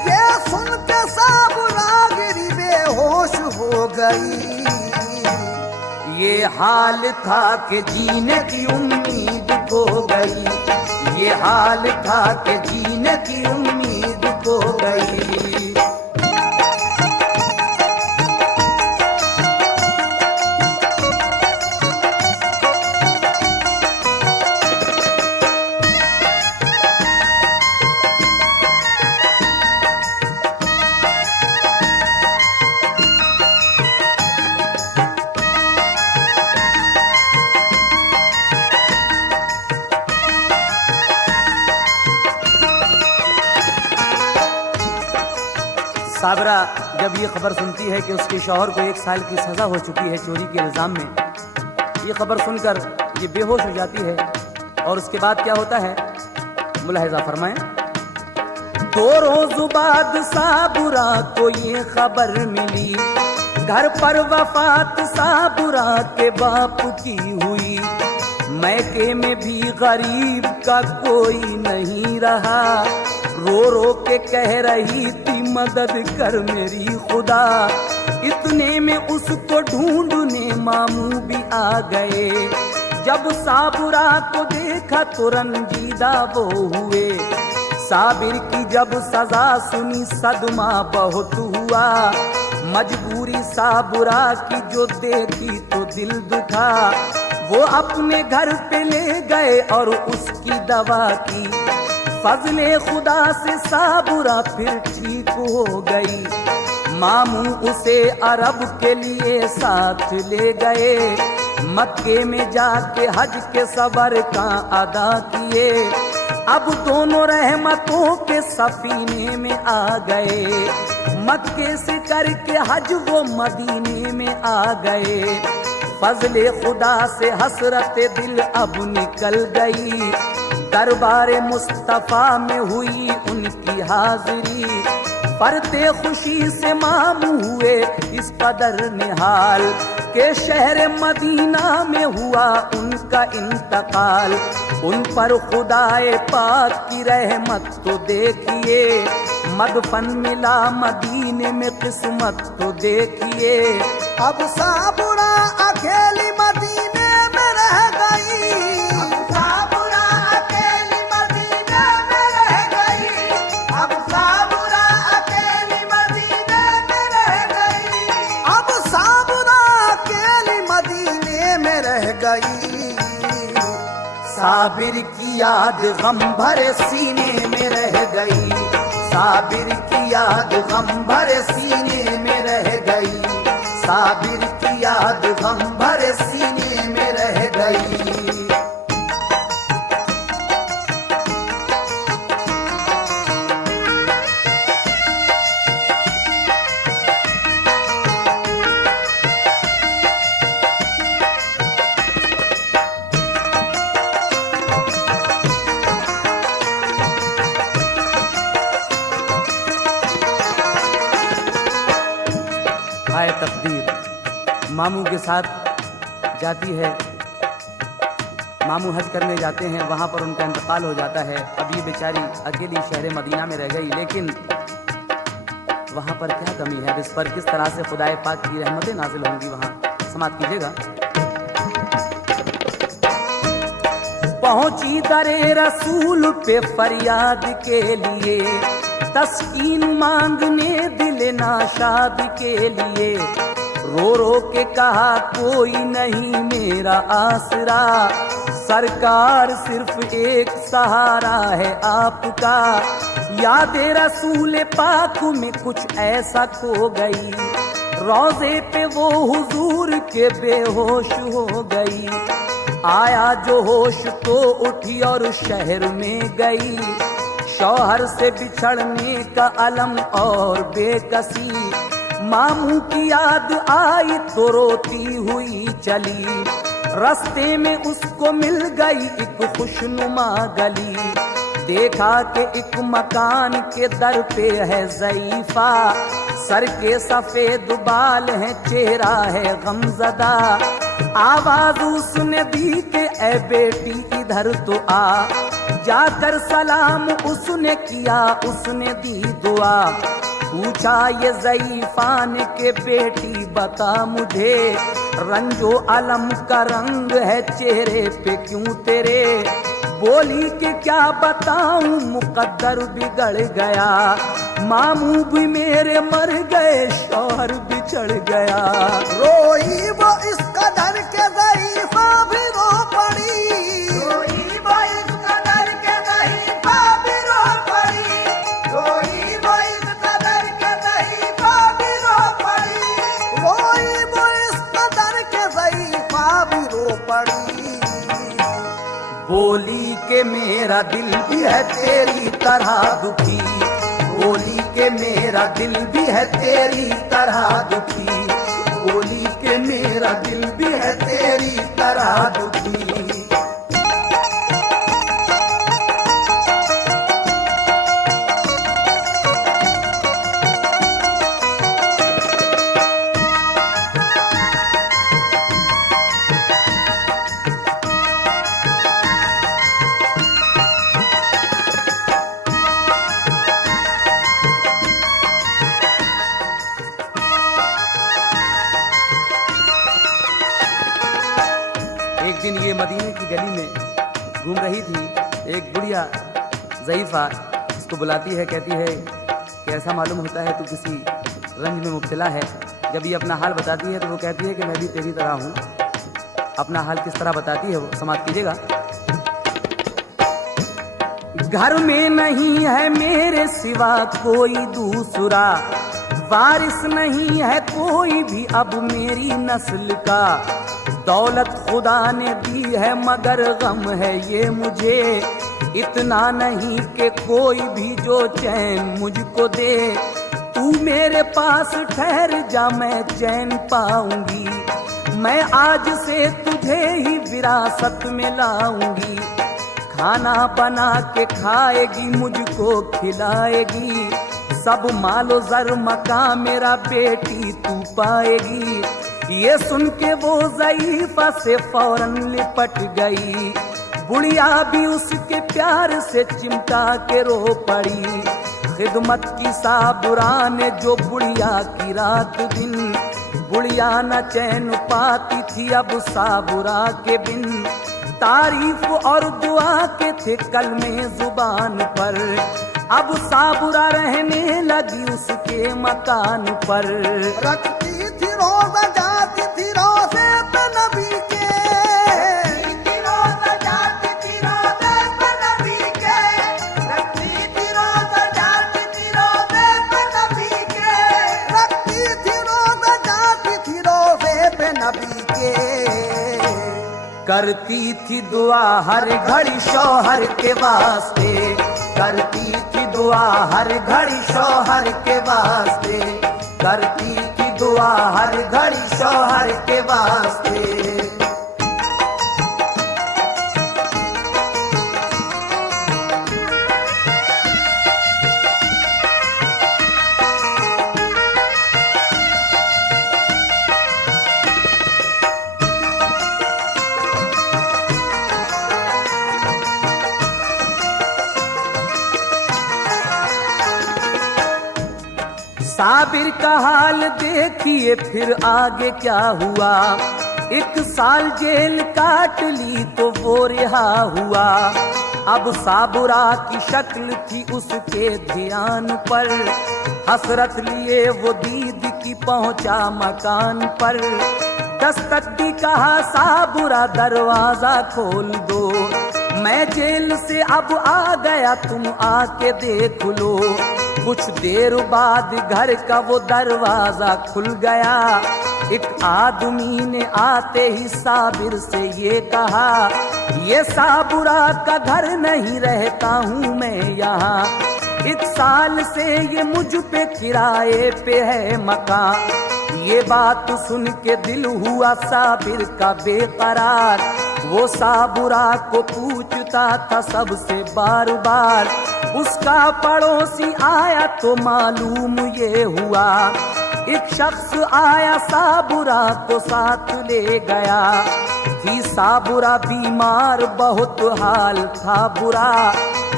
ये सुन के साबुरा गिरी बेहोश हो गई। ये हाल था कि जीने की उम्मीद खो गई। ये हाल था कि जीने की उम्मीद खो गई। साबरा जब ये खबर सुनती है कि उसके शौहर को 1 साल की सजा हो चुकी है चोरी के इल्जाम में, ये खबर सुनकर ये बेहोश हो जाती है। और उसके बाद क्या होता है, मुलाहिजा फरमाएं। 2 रोज बाद साबुरा को ये खबर मिली, घर पर वफात साबुरा के बाप की हुई। मैके में भी गरीब का कोई नहीं रहा, रो रो के कह रही थी मदद कर मेरी खुदा। इतने में उसको ढूंढने मामू भी आ गए, जब साबुरा को देखा तो रंजीदा वो हुए। साबिर की जब सजा सुनी सदमा बहुत हुआ, मजबूरी साबुरा की जो देखी तो दिल दुखा। वो अपने घर पे ले गए और उसकी दवा की, फजले खुदा से साबुरा फिर ठीक हो गई। मामू उसे अरब के लिए साथ ले गए, मक्के में जाके हज के सबर का अदा किए। अब दोनों रहमतों के सफीने में आ गए, मक्के से करके हज वो मदीने में आ गए। फजले खुदा से हसरत दिल अब निकल गई, दरबारे मुस्तफा में हुई उनकी हाजिरी। परते खुशी से मामू हुए इस कदर निहाल, के शहर मदीना में हुआ उनका इंतकाल। उन पर खुदाए पाक की रहमत तो देखिए, मदफन मिला मदीने में किस्मत तो देखिए। अब साबुरा अकेली मदीने में रह गई, अब साबुरा अकेली मदीने में रह गई, अब साबुरा अकेली मदीने में रह गई, अब साबुरा अकेली मदीने में रह गई। साबिर की याद गम भरे सीने में रह गई, साबिर की याद गम भरे सीने में रह गई, साबिर की याद गम भरे सीने में रह गई। हाय तकदीर, मामू के साथ जाती है। मामू हज करने जाते हैं, वहाँ पर उनका इंतकाल हो जाता है। अब ये बेचारी अकेली शहर मदीना में रह गई, लेकिन वहाँ पर क्या कमी है, इस पर किस तरह से खुदाए पाक की रहमतें नाजिल होंगी। वहाँ समाप्त कीजिएगा। पहुंची दरे रसूल पे फरियाद के लिए, तस्कीन मांगने दिल नाशाद के लिए। रो रो के कहा कोई नहीं मेरा आसरा, सरकार सिर्फ एक सहारा है आपका। याद रसूल पाक में कुछ ऐसा खो गई, रोजे पे वो हुजूर के बेहोश हो गई। आया जो होश तो उठी और शहर में गई, शौहर से बिछड़ने का अलम और बेकसी। मामू की याद आई तो रोती हुई चली, रास्ते में उसको मिल गई एक खुशनुमा गली। देखा कि एक मकान के दर पे है ज़ईफा, सर के सफेद बाल हैं, चेहरा है गमज़दा। आवाज उसने दी कि ऐ बेटी इधर तो आ, जाकर सलाम उसने किया, उसने दी दुआ। पूछा ये ज़ईफान के बेटी बता मुझे, रंजो अलम का रंग है चेहरे पे क्यों तेरे। बोली कि क्या बताऊं मुकद्दर बिगड़ गया, मामू भी मेरे मर गए, शौहर बिछड़ गया। रोई वो इस कदर के ज़ईफा भी रो पड़ी, रोई वो इस कदर के ज़ईफा भी रो पड़ी, रोई वो इस कदर के ज़ईफा भी रो पड़ी, रोई वो इस कदर के ज़ईफा भी रो पड़ी। बोली के मेरा दिल भी है तेरी तरह दुखी, बोली के मेरा दिल भी है तेरी तरह दुखी, बोली के मेरा दिल भी है तेरी तरह दुखी। एक दिन ये मदीने की गली में घूम रही थी। एक बुढ़िया ज़ईफ़ा इसको बुलाती है, कहती है कि ऐसा मालूम होता है तू किसी रंज में मुब्तला है। जब ये अपना हाल बताती है तो वो कहती है कि मैं भी तेरी तरह हूँ। अपना हाल किस तरह बताती है वो समाप्त कीजिएगा। घर में नहीं है मेरे सिवा कोई दूसरा, वारिस नहीं है कोई भी अब मेरी नस्ल का। दौलत खुदा ने दी है मगर गम है ये मुझे, इतना नहीं कि कोई भी जो चैन मुझको दे। तू मेरे पास ठहर जा मैं चैन पाऊंगी, मैं आज से तुझे ही विरासत में लाऊंगी। खाना बना के खाएगी मुझको खिलाएगी, सब मालो जर मकान मेरा बेटी तू पाएगी। ये सुन के वो ज़ईफ़ा से फौरन लिपट गई, बुढ़िया भी उसके प्यार से चिमटा के रो पड़ी। खिदमत की साबुरा ने जो बुढ़िया की रात दिन, बुढ़िया न चैन पाती थी अब साबुरा के बिन। तारीफ और दुआ के थे कलमे जुबान पर, अब साबुरा रहने लगी उसके मकान पर। रखती थी रोज़ा जाती थी रोज़े पे नबी के, रोज़ा जाती थी रोज़े पे नबी के, रखती थी रोज़ा जाती थी रोज़े पे नबी के, रखती थी रोज़ा जाती थी रोज़े पे नबी के। करती थी दुआ हर घड़ी शौहर के वास्ते, करती थी दुआ हर घड़ी शौहर के वास्ते, करती थी दुआ हर घड़ी शौहर के वास्ते। साबिर का हाल देखिए फिर आगे क्या हुआ। 1 साल जेल काट ली तो वो रिहा हुआ। अब साबुरा की शक्ल थी उसके ध्यान पर, हसरत लिए वो दीद की पहुंचा मकान पर। दस्तक दी कहा साबुरा दरवाजा खोल दो, मैं जेल से अब आ गया तुम आके देख लो। कुछ देर बाद घर का वो दरवाजा खुल गया, एक आदमी ने आते ही साबिर से ये कहा, ये साबुरा का घर नहीं रहता हूँ मैं यहाँ, 1 साल से ये मुझ पे किराए पे है मकान। ये बात सुन के दिल हुआ साबिर का बेकरार, वो साबुरा को पूछता था सबसे बार बार। उसका पड़ोसी आया तो मालूम ये हुआ, एक शख्स आया साबुरा को साथ ले गया। थी साबुरा बीमार बहुत हाल था बुरा,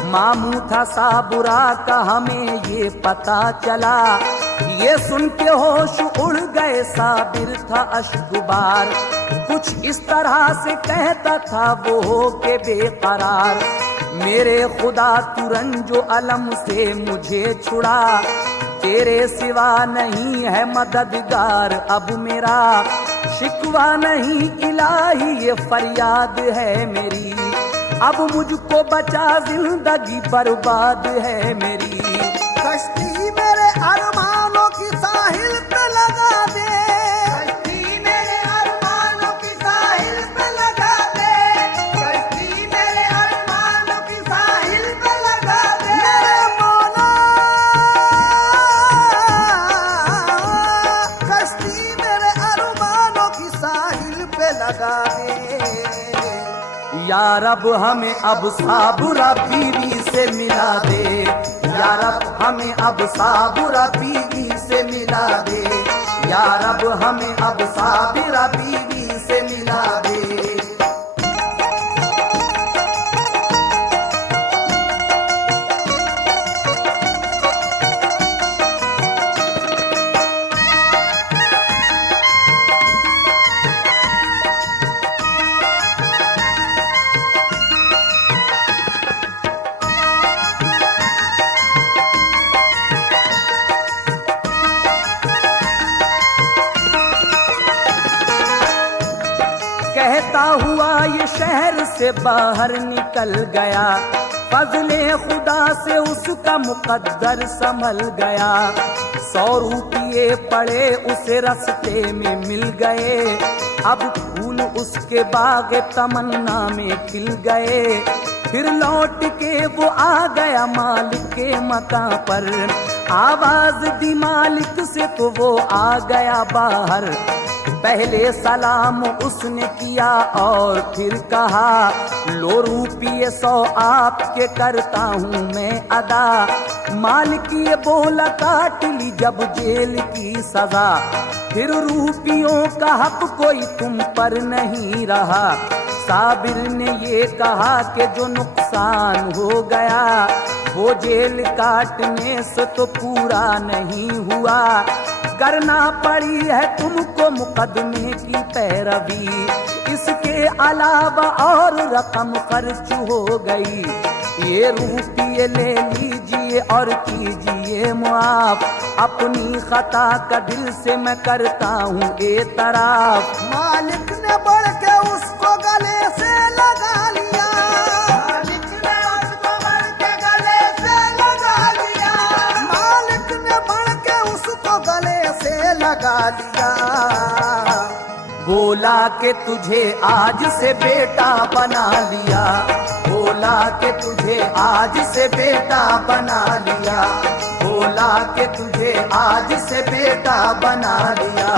मामू था साबुरा का हमें ये पता चला। ये सुन के होश उड़ गए साबिर था अश्कबार, कुछ इस तरह से कहता था वो हो के बेकरार। मेरे खुदा तू रंजो अलम से मुझे छुड़ा, तेरे सिवा नहीं है मददगार अब मेरा। शिकवा नहीं इलाही ये फरियाद है मेरी, अब मुझको बचा जिंदगी बर्बाद है मेरी। कश्ती मेरे अरमानों की साहिल पे लगा दे, कश्ती मेरे अरमानों की साहिल पे लगा दे, कश्ती मेरे अरमानों की साहिल पे लगा दे। मेरे मौला या रब हमें अब साबुरा बीवी से मिला दे, या रब हमें अब साबुरा बीवी से मिला दे, या रब हमें अब साबिरा बीवी से मिला दे। कहता हुआ ये शहर से बाहर निकल गया, फजले खुदा से उसका मुकद्दर संभल गया। 100 रुपये पड़े उसे रास्ते में मिल गए, अब फूल उसके बाग तमन्ना में खिल गए। फिर लौट के वो आ गया मालिक के मकान पर, आवाज दी मालिक से तो वो आ गया बाहर। पहले सलाम उसने किया और फिर कहा, लो रुपये 100 आपके करता हूँ मैं अदा। मालिक ये बोला, काट ली जब जेल की सजा, फिर रुपयों का हक कोई तुम पर नहीं रहा। साबिर ने ये कहा कि जो नुकसान हो गया वो जेल काटने से तो पूरा नहीं हुआ, करना पड़ी है तुमको मुकदमे की पैरवी। इसके अलावा और रकम खर्च हो गई, ये रुपये ले लीजिए और कीजिए मुआफ। अपनी खता का दिल से मैं करता हूँ एतराफ। मालिक ने बढ़ के उसको गले से लगा लिया, मालिक ने उसको बढ़ के गले से लगा लिया, मालिक ने बढ़ के उसको गले से लगा लिया। बोला कि तुझे आज से बेटा बना लिया, बोला कि तुझे आज से बेटा बना लिया, बोला कि तुझे आज से बेटा बना लिया।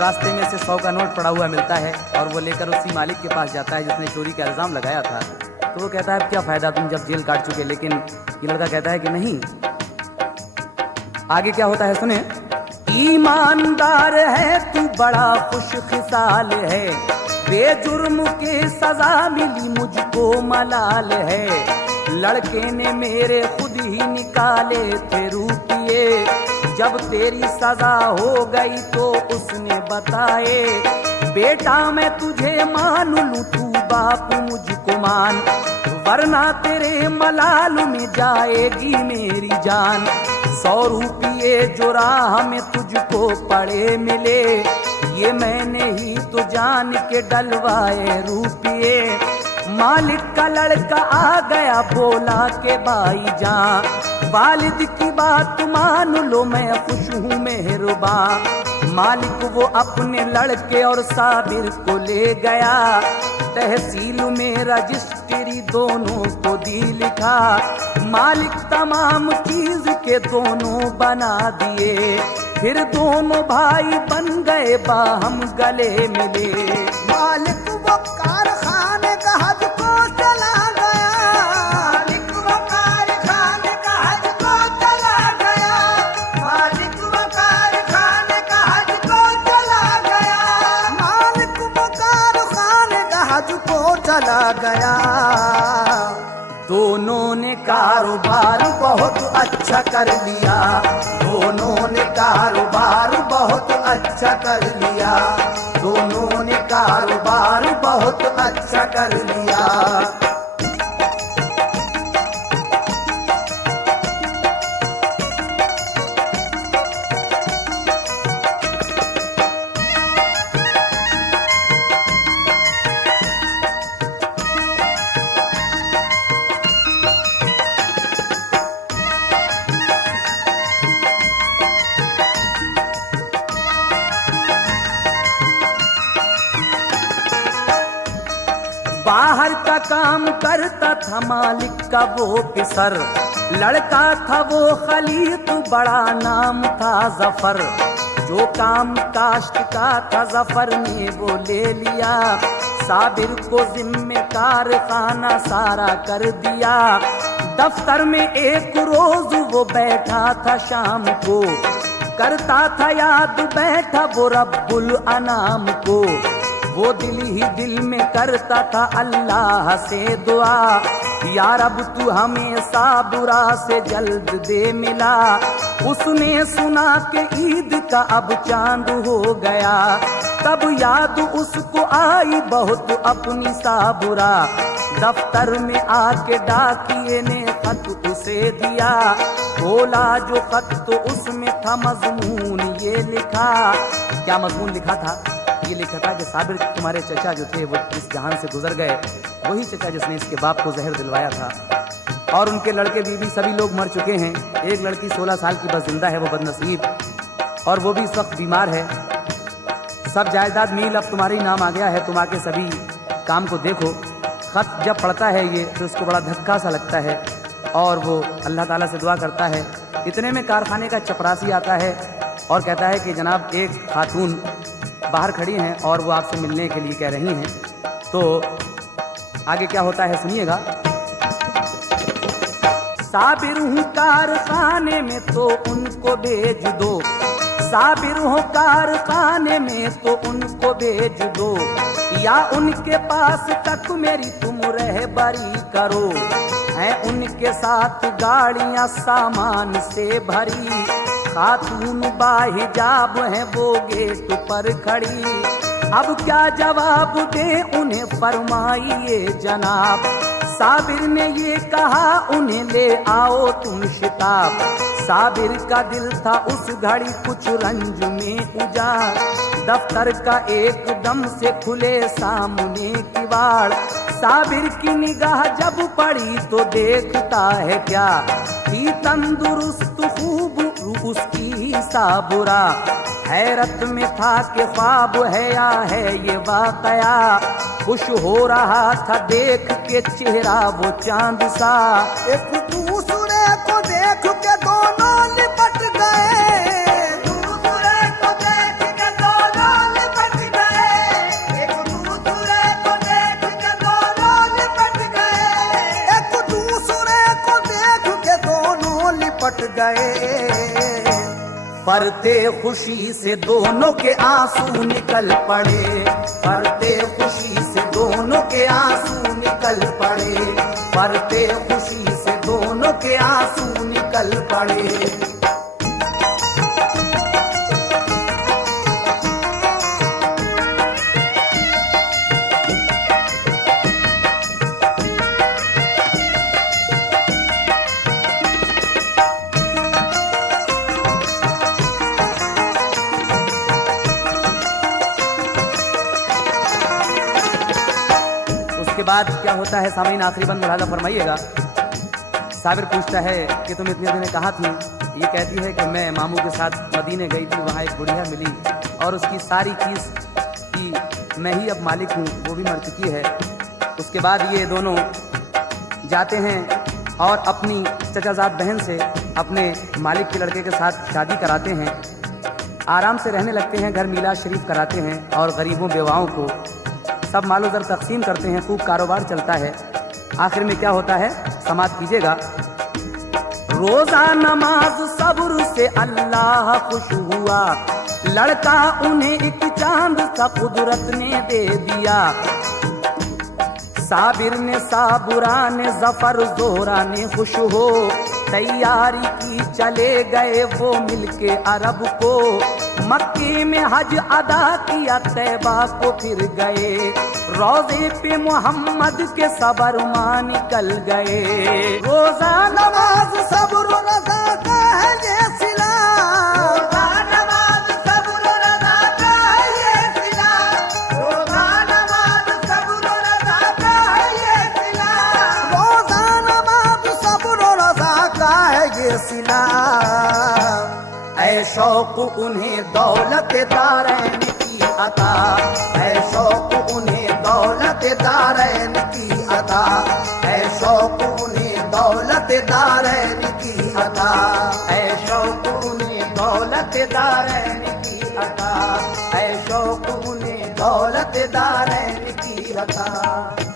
रास्ते में से 100 का नोट पड़ा हुआ मिलता है और वो लेकर उसी मालिक के पास जाता है जिसने चोरी का इल्जाम लगाया था। तो वो कहता है, अब क्या फायदा, तुम जब जेल काट चुके। लेकिन ये लड़का कहता है कि नहीं। आगे क्या होता है सुने। ईमानदार है तू, बड़ा खुश खिसाल है, बेजुर्म के सजा मिली मुझको मलाल है। लड़के ने मेरे खुद ही निकाले थे रुपये, जब तेरी सजा हो गई तो उसने बताए, बेटा मैं तुझे मान लूं तू बाप मुझको मान, वरना तेरे मलाल में जाएगी मेरी जान। 100 रुपये जो राह में तुझको पड़े मिले, ये मैंने ही तो जान के डलवाए रुपये। मालिक का लड़का आ गया बोला के भाईजान, वालिद की बात मान लो मैं खुश हूँ मेहरबान। मालिक वो अपने लड़के और साबिर को ले गया, तहसील में रजिस्ट्री दोनों को दी लिखा। मालिक तमाम चीज के दोनों बना दिए, फिर दोनों भाई बन गए बाहम गले मिले। मालिक वो कारखाने का हज को चला गया, मालिक वो कारखाने का हज को चला गया, मालिक वो कारखाने का हज को चला गया, मालिक वो कारखाने का हज को चला गया। दोनों ने कारोबार बहुत अच्छा कर लिया, दोनों ने कारोबार बहुत अच्छा कर लिया, दोनों ने कारोबार बहुत अच्छा कर लिया। करता था मालिक का वो पिसर, लड़का था वो खलीत बड़ा नाम था जफर। जो काम काश्त का था जफर ने वो ले लिया, साबिर को जिम्मेदार खाना सारा कर दिया। दफ्तर में एक रोज वो बैठा था शाम को, करता था याद बैठा वो रब्बुल अनाम को। वो दिल ही दिल में करता था अल्लाह से दुआ, या रब तू हमेशा बुरा से जल्द दे मिला। उसने सुना कि ईद का अब चांद हो गया, तब याद उसको आई बहुत अपनी सा बुरा। दफ्तर में आके डाकिए ने खत उसे दिया, खोला जो खत तो उसमें था मजमून ये लिखा। क्या मजमून लिखा था? ये लिखा था कि साबिर तुम्हारे चचा जो थे वो इस जहान से गुजर गए, वही चचा जिसने इसके बाप को जहर दिलवाया था, और उनके लड़के बीवी सभी लोग मर चुके हैं। एक लड़की 16 साल की बस जिंदा है, वो बदनसीब, और वो भी इस वक्त बीमार है। सब जायदाद मील अब तुम्हारे नाम आ गया है, तुम आके सभी काम को देखो। खत जब पढ़ता है ये तो उसको बड़ा धक्का सा लगता है और वो अल्लाह ताला से दुआ करता है। इतने में कारखाने का चपरासी आता है और कहता है कि जनाब एक खातून बाहर खड़ी हैं और वो आपसे मिलने के लिए कह रही हैं। तो आगे क्या होता है सुनिएगा। साबिर हूँ कारखाने में तो उनको भेज दो, साबिर हूँ कारखाने में तो उनको भेज दो, या उनके पास तक मेरी तुम रहबरी करो। हैं उनके साथ गाड़ियां सामान से भरी, खातून बाहिजाब हैं वो गेट पर खड़ी। अब क्या जवाब दे उन्हें फरमाइए जनाब। साबिर ने ये कहा उन्हें ले आओ तुम शिताब। साबिर का दिल था उस घड़ी कुछ रंज में उजाड़, दफ्तर का एकदम से खुले सामने किवाड़। साबिर की निगाह जब पड़ी तो देखता है क्या, थी तंदुरुस्त खूब उसकी साबुरा। हैरत में था कि ख्वाब है या है ये वाकया, खुश हो रहा था देख के चेहरा वो चांद सा। एक दूसरे को देख के दोनों लिपट गए, दूसरे को देख के दोनों लिपट गए, एक दूसरे को देख के दोनों लिपट गए, एक दूसरे को देख के दोनों लिपट गए। पढ़ते खुशी से दोनों के आंसू निकल पड़े, पढ़ते खुशी से दोनों के आंसू निकल पड़े, पढ़ते खुशी से दोनों के आंसू निकल पड़े। उसके बाद क्या होता है सामीन, आखिरी बंद मुलाजा फरमाइएगा। साबिर पूछता है कि तुम इतने दिन कहाँ थी? ये कहती है कि मैं मामू के साथ मदीने गई थी, वहाँ एक बुढ़िया मिली और उसकी सारी चीज़ की मैं ही अब मालिक हूँ, वो भी मर चुकी है। उसके बाद ये दोनों जाते हैं और अपनी चचाजाद बहन से अपने मालिक के लड़के के साथ शादी कराते हैं, आराम से रहने लगते हैं, घर मीलाद शरीफ कराते हैं और गरीबों बेवाओं को सब मालो दर तकसीम करते हैं, खूब कारोबार चलता है। आखिर में क्या होता है समाप्त कीजिएगा। रोजा नमाज सब्र से अल्लाह खुश हुआ, लड़का उन्हें एक चांद सा कुदरत ने दे दिया। साबिर ने साबुरा ने जफर जोरा ने खुश हो तैयारी की, चले गए वो मिलके अरब को। मक्के में हज अदा किया, तैबा को फिर गए, रोजे पे मोहम्मद के सबर मां निकल गए। रोजा नमाज सब्र रज़ा का है ये सिला, रोजा नमाज सब्र रज़ा का है ये सिला, रोजा नमाज सब्र रज़ा का है ये सिला, रोजा नमाज सब्र रज़ा का है ये सिला। ऐ शौक उन्हें दौलत दारैन की अता, ऐ शौक उन्हें दौलत दारैन की अता। शौकूने दौलत दारैन की अता, ऐ शौकूने दौलत दारैन की अता, ऐ शौकूने दौलत दारैन की अता।